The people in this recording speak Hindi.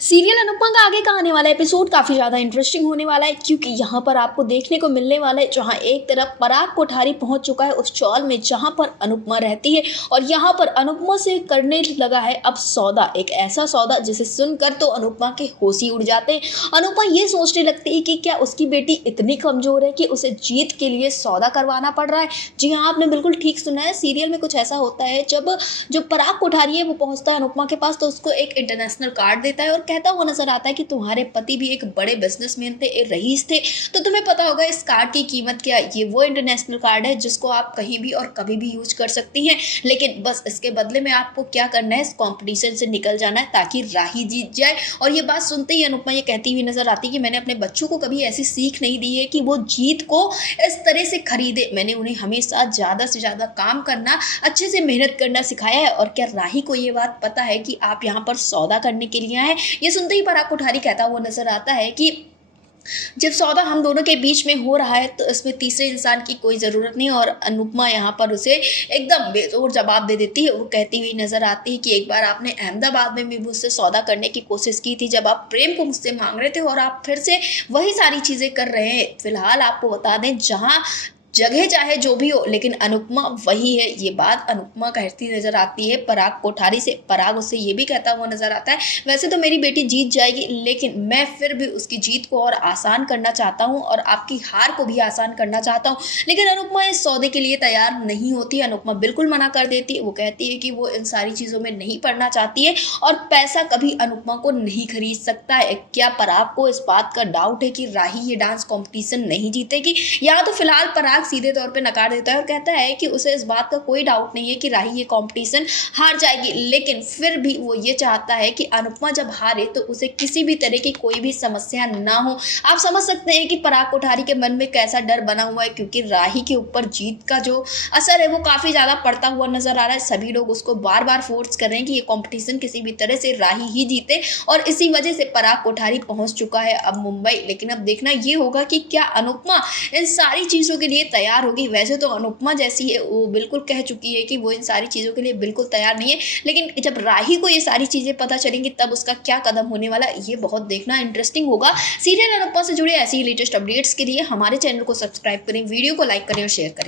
सीरियल अनुपमा का आगे का आने वाला एपिसोड काफ़ी ज़्यादा इंटरेस्टिंग होने वाला है, क्योंकि यहाँ पर आपको देखने को मिलने वाला है जहाँ एक तरफ पराग कोठारी पहुँच चुका है उस चौल में जहाँ पर अनुपमा रहती है, और यहाँ पर अनुपमा से करने लगा है अब सौदा, एक ऐसा सौदा जिसे सुनकर तो अनुपमा के होश ही उड़ जाते हैं। अनुपमा ये सोचने लगती है कि क्या उसकी बेटी इतनी कमज़ोर है कि उसे जीत के लिए सौदा करवाना पड़ रहा है। जी हाँ, आपने बिल्कुल ठीक सुना है। सीरियल में कुछ ऐसा होता है, जब जो पराग कोठारी है वो पहुँचता है अनुपमा के पास तो उसको एक इंटरनेशनल कार्ड देता है और कहता हुआ नजर आता है कि तुम्हारे पति भी एक बड़े बिजनेसमैन थे, एक रईस थे, तो तुम्हें पता होगा इस कार्ड की कीमत क्या है। ये वो इंटरनेशनल कार्ड है जिसको आप कहीं भी और कभी भी यूज कर सकती हैं, लेकिन बस इसके बदले में आपको क्या करना है, इस कंपटीशन से निकल जाना है ताकि राही जीत जाए। और ये बात सुनते ही अनुपमा ये कहती हुई नजर आती है कि मैंने अपने बच्चों को कभी ऐसी सीख नहीं दी है कि वो जीत को इस तरह से खरीदे। मैंने उन्हें हमेशा ज्यादा से ज्यादा काम करना, अच्छे से मेहनत करना सिखाया है। और क्या राही को ये बात पता है कि आप यहाँ पर सौदा करने के लिए आए? ये सुनते ही पराग कोठारी कहता हुआ नजर आता है कि जब सौदा हम दोनों के बीच में हो रहा है तो इसमें तीसरे इंसान की कोई ज़रूरत नहीं। और अनुपमा यहाँ पर उसे एकदम बेजोर जवाब दे देती है। वो कहती हुई नजर आती है कि एक बार आपने अहमदाबाद में भी मुझसे सौदा करने की कोशिश की थी, जब आप प्रेम को मुझसे मांग रहे थे, और आप फिर से वही सारी चीज़ें कर रहे हैं। फिलहाल आपको बता दें, जहाँ जगह चाहे जो भी हो, लेकिन अनुपमा वही है। ये बात अनुपमा कहती नजर आती है पराग कोठारी से। पराग उससे ये भी कहता हुआ नजर आता है, वैसे तो मेरी बेटी जीत जाएगी, लेकिन मैं फिर भी उसकी जीत को और आसान करना चाहता हूँ और आपकी हार को भी आसान करना चाहता हूँ। लेकिन अनुपमा इस सौदे के लिए तैयार नहीं होती। अनुपमा बिल्कुल मना कर देती है। वो कहती है कि वो इन सारी चीज़ों में नहीं पड़ना चाहती है और पैसा कभी अनुपमा को नहीं खरीद सकता है। क्या पराग को इस बात का डाउट है कि राही ये डांस कॉम्पिटिशन नहीं जीतेगी? या तो फिलहाल पराग सीधे तौर पे नकार देता है और कहता है कि उसे इस बात का कोई डाउट नहीं है कि राही ये कंपटीशन हार जाएगी, लेकिन फिर भी वो ये चाहता है कि अनुपमा जब हारे तो उसे किसी भी तरह की कोई भी समस्या ना हो। आप समझ सकते हैं कि पराग कोठारी के मन में कैसा डर बना हुआ है, क्योंकि राही के ऊपर जीत का जो असर है वो काफी ज्यादा पड़ता हुआ नजर आ रहा है। सभी लोग उसको बार बार फोर्स कर रहे हैं कि ये कॉम्पिटिशन किसी भी तरह से राही ही जीते, और इसी वजह से पराग कोठारी पहुंच चुका है अब मुंबई। लेकिन अब देखना ये होगा कि क्या अनुपमा इन सारी चीजों के लिए तैयार होगी। वैसे तो अनुपमा जैसी है वो बिल्कुल कह चुकी है कि वो इन सारी चीज़ों के लिए बिल्कुल तैयार नहीं है, लेकिन जब राही को ये सारी चीज़ें पता चलेंगी तब उसका क्या कदम होने वाला है, ये बहुत देखना इंटरेस्टिंग होगा। सीरियल अनुपमा से जुड़े ऐसी लेटेस्ट अपडेट्स के लिए हमारे चैनल को सब्सक्राइब करें, वीडियो को लाइक करें और शेयर करें।